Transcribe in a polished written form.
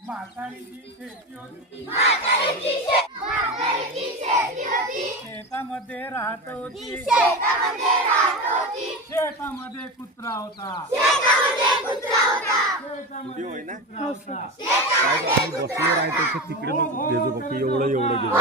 म्हातारीची शेती होती, शेतामध्ये राहत होती, शेतामध्ये कुत्रा होता, बसले राहायचं तिकडे एवढं एवढं गेलं